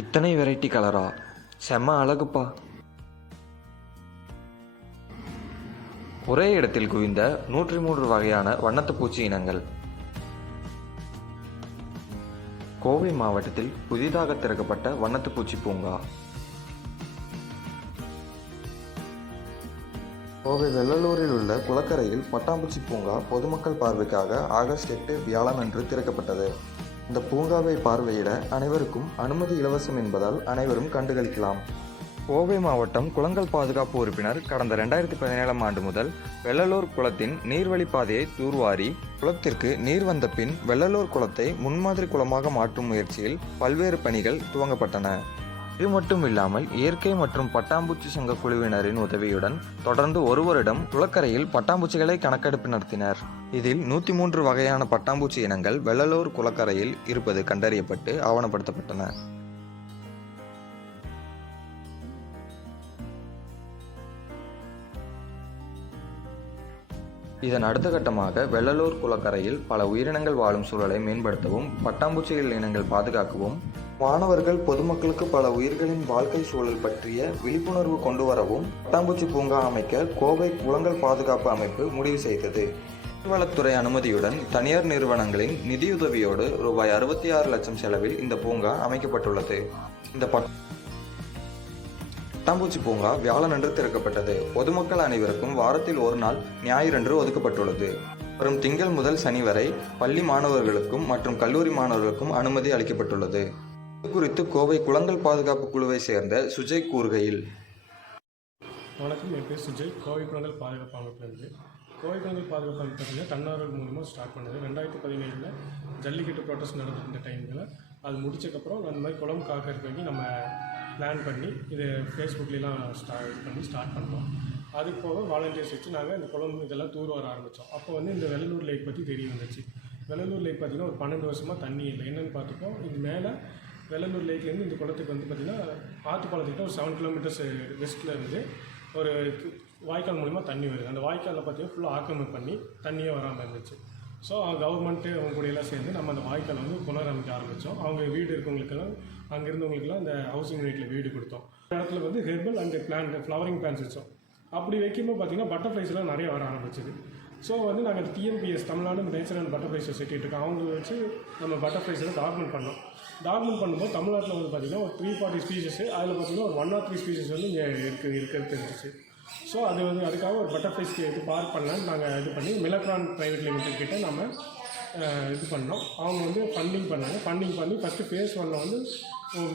இத்தனை வெரைட்டி கலரா? செம்ம அழகுப்பா. ஒரே இடத்தில் குவிந்த 103 வகையான வண்ணத்துப் பூச்சி இனங்கள். கோவை மாவட்டத்தில் புதிதாக திறக்கப்பட்ட வண்ணத்துப் பூச்சி பூங்கா. கோவை வெள்ளலூரில் உள்ள குளக்கரையில் பட்டாம்பூச்சி பூங்கா பொதுமக்கள் பார்வைக்காக ஆகஸ்ட் 8 வியாழன் அன்று திறக்கப்பட்டது. இந்த பூங்காவை பார்வையிட அனைவருக்கும் அனுமதி இலவசம் என்பதால் அனைவரும் கண்டுகளிக்கலாம். கோவை மாவட்டம் குளங்கள் பாதுகாப்பு உறுப்பினர் கடந்த 2017ஆம் ஆண்டு முதல் வெள்ளலூர் குளத்தின் நீர்வழிப்பாதையை தூர்வாரி குளத்திற்கு நீர் வந்த பின் வெள்ளலூர் குளத்தை முன்மாதிரி குளமாக மாற்றும் முயற்சியில் பல்வேறு பணிகள் துவங்கப்பட்டன. இது மட்டும் இல்லாமல் இயற்கை மற்றும் பட்டாம்பூச்சி சங்க குழுவினரின் உதவியுடன் தொடர்ந்து ஒரு வருடம் குளக்கரையில் பட்டாம்பூச்சிகளை கணக்கெடுப்பு நடத்தினர். இதில் 103 வகையான பட்டாம்பூச்சி இனங்கள் வெள்ளலூர் குளக்கரையில் இருப்பது கண்டறியப்பட்டு ஆவணப்படுத்தப்பட்டன. இதன் அடுத்த கட்டமாக வெள்ளலூர் குளக்கரையில் பல உயிரினங்கள் வாழும் சூழலை மேம்படுத்தவும் பட்டாம்பூச்சிகள் இனங்கள் பாதுகாக்கவும் மாணவர்கள் பொதுமக்களுக்கு பல உயிர்களின் வாழ்க்கை சூழல் பற்றிய விழிப்புணர்வு கொண்டு வரவும் பட்டாம்பூச்சி பூங்கா அமைக்க கோவை குளங்கள் பாதுகாப்பு அமைப்பு முடிவு செய்தது. நீர்வளத்துறை அனுமதியுடன் தனியார் நிறுவனங்களின் நிதியுதவியோடு ரூபாய் 66 லட்சம் செலவில் இந்த பூங்கா அமைக்கப்பட்டுள்ளது. இந்த பட்டாம்பூச்சி பூங்கா வியாழனன்று திறக்கப்பட்டது. பொதுமக்கள் அனைவருக்கும் வாரத்தில் ஒரு நாள் ஞாயிறன்று ஒதுக்கப்பட்டுள்ளது. வரும் திங்கள் முதல் சனி வரை பள்ளி மாணவர்களுக்கும் மற்றும் கல்லூரி மாணவர்களுக்கும் அனுமதி அளிக்கப்பட்டுள்ளது. இது குறித்து கோவை குளங்கள் பாதுகாப்பு குழுவை சேர்ந்த சுஜய் கூறுகையில், வணக்கம், என் பேர் சுஜய். கோவை குளங்கள் பாதுகாப்பு அமைப்பிலிருந்து. கோவை குளங்கள் பாதுகாப்பு அமைப்பு பார்த்தீங்கன்னா தன்னார்வல் மூலமாக ஸ்டார்ட் பண்ணது. 2017 ஜல்லிக்கட்டு ப்ரோட்டஸ்ட் நடந்த டைமில் அது முடிச்சக்கப்புறம் அந்த மாதிரி குளம் காக்கிறதுக்கு வேண்டி நம்ம பிளான் பண்ணி இது ஃபேஸ்புக்லாம் ஸ்டார்ட் பண்ணோம். அது போக வாலண்டியர்ஸ் வச்சு நாங்கள் இந்த குளம் இதெல்லாம் தூர் வர ஆரம்பித்தோம். அப்போ வந்து இந்த வெள்ளலூர் லேக் பற்றி தெரிய வந்துச்சு. வெள்ளலூர் லேக் பார்த்திங்கன்னா ஒரு 12 வருஷமாக தண்ணி இல்லை. என்னென்னு பார்த்துப்போம், இது மேலே வெள்ளலூர் லேக்லேருந்து இந்த குளத்துக்கு வந்து பார்த்திங்கன்னா ஆற்றுப்பாலத்துக்கிட்ட ஒரு 7 கிலோமீட்டர்ஸ் வெஸ்ட்டில் இருந்து ஒரு வாய்க்கால் மூலிமா தண்ணி வருது. அந்த வாய்க்காலில் பார்த்திங்கன்னா ஃபுல்லாக ஆக்கிரமிப்பு பண்ணி தண்ணியே வராமல் இருந்துச்சு. ஸோ கவர்மெண்ட்டு அவங்க கூடயெல்லாம் சேர்ந்து நம்ம அந்த வாய்க்கால் வந்து புனரமைக்க ஆரம்பித்தோம். அவங்க வீடு இருக்கவங்களுக்கெல்லாம் அங்கே இருந்தவங்களுக்கெல்லாம் இந்த ஹவுசிங் யூனிட்டில் வீடு கொடுத்தோம். இடத்துல வந்து herbal and plant flowering plans வச்சோம். அப்படி வைக்கும்போது பார்த்திங்கன்னா பட்டர்ஃப்ளைஸ்லாம் நிறைய வர ஆரம்பிச்சிது. ஸோ வந்து நாங்கள் TMBS Tamil Nadu nature and butterfly society இருக்கோம். அவங்க வச்சு நம்ம பட்டர்ஃப்ளைஸில் டாக்குமெண்ட் பண்ணோம். டாக்குமெண்ட் பண்ணும்போது தமிழ்நாட்டில் வந்து பார்த்திங்கன்னா ஒரு 340 ஸ்பீஷஸ், அதில் பார்த்திங்கன்னா ஒரு 103 ஸ்பீஷஸ் வந்து இங்கே இருக்கிறது தெரிஞ்சிச்சு. ஸோ அது வந்து அதுக்காக ஒரு பட்டர்ஃப்ளைஸ்க்கு இது பார்க் பண்ணலான்னு நாங்கள் இது பண்ணி மிலக்ரான் ப்ரைவேட் லிமிடெட் கிட்டே நம்ம இது பண்ணோம். அவங்க வந்து ஃபண்டிங் பண்ணாங்க. ஃபண்டிங் பண்ணி ஃபஸ்ட்டு ஃபேஸ் 1 வந்து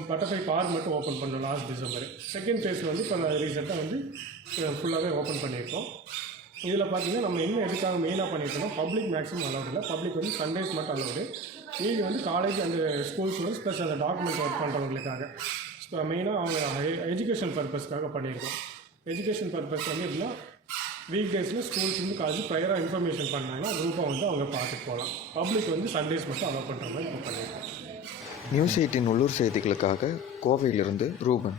பட்டர்ஃப்ளை பார்க் மட்டும் ஓப்பன் பண்ணோம் லாஸ்ட் டிசம்பர். செகண்ட் ஃபேஸ் வந்து இப்போ ரீசெண்டாக வந்து ஃபுல்லாகவே ஓப்பன் பண்ணியிருக்கோம். இதில் பார்த்திங்கன்னா நம்ம என்ன எதுக்காக மெயினாக பண்ணியிருக்கோம்னா பப்ளிக் மேக்ஸிமம் அலௌட் இல்லை. பப்ளிக் வந்து சண்டேஸ் மட்டும் அலௌடு. மீதி வந்து காலேஜ் அந்த ஸ்கூல் ஸ்டூடெண்ட்ஸ் ப்ளஸ் அந்த டாக்குமெண்ட் ஒர்க் பண்ணுறவங்களுக்காக மெயினாக அவங்க எஜுகேஷன் பர்பஸ்க்காக பண்ணியிருக்கோம். எஜுகேஷன் பர்பஸ் வந்து எப்படின்னா வீக் டேஸில் ஸ்கூல்ஸ் வந்து காலேஜ் ப்ரையராக இன்ஃபர்மேஷன் பண்ணாங்கன்னா குரூப்பாக வந்து அவங்க பார்த்துட்டு போகலாம். பப்ளிக் வந்து சண்டேஸ் மட்டும் அலோவ் பண்ணுற மாதிரி இப்போ பண்ணியிருக்கோம். நியூஸ் 18 உள்ளூர் செய்திகளுக்காக கோவையிலிருந்து ரூபன்.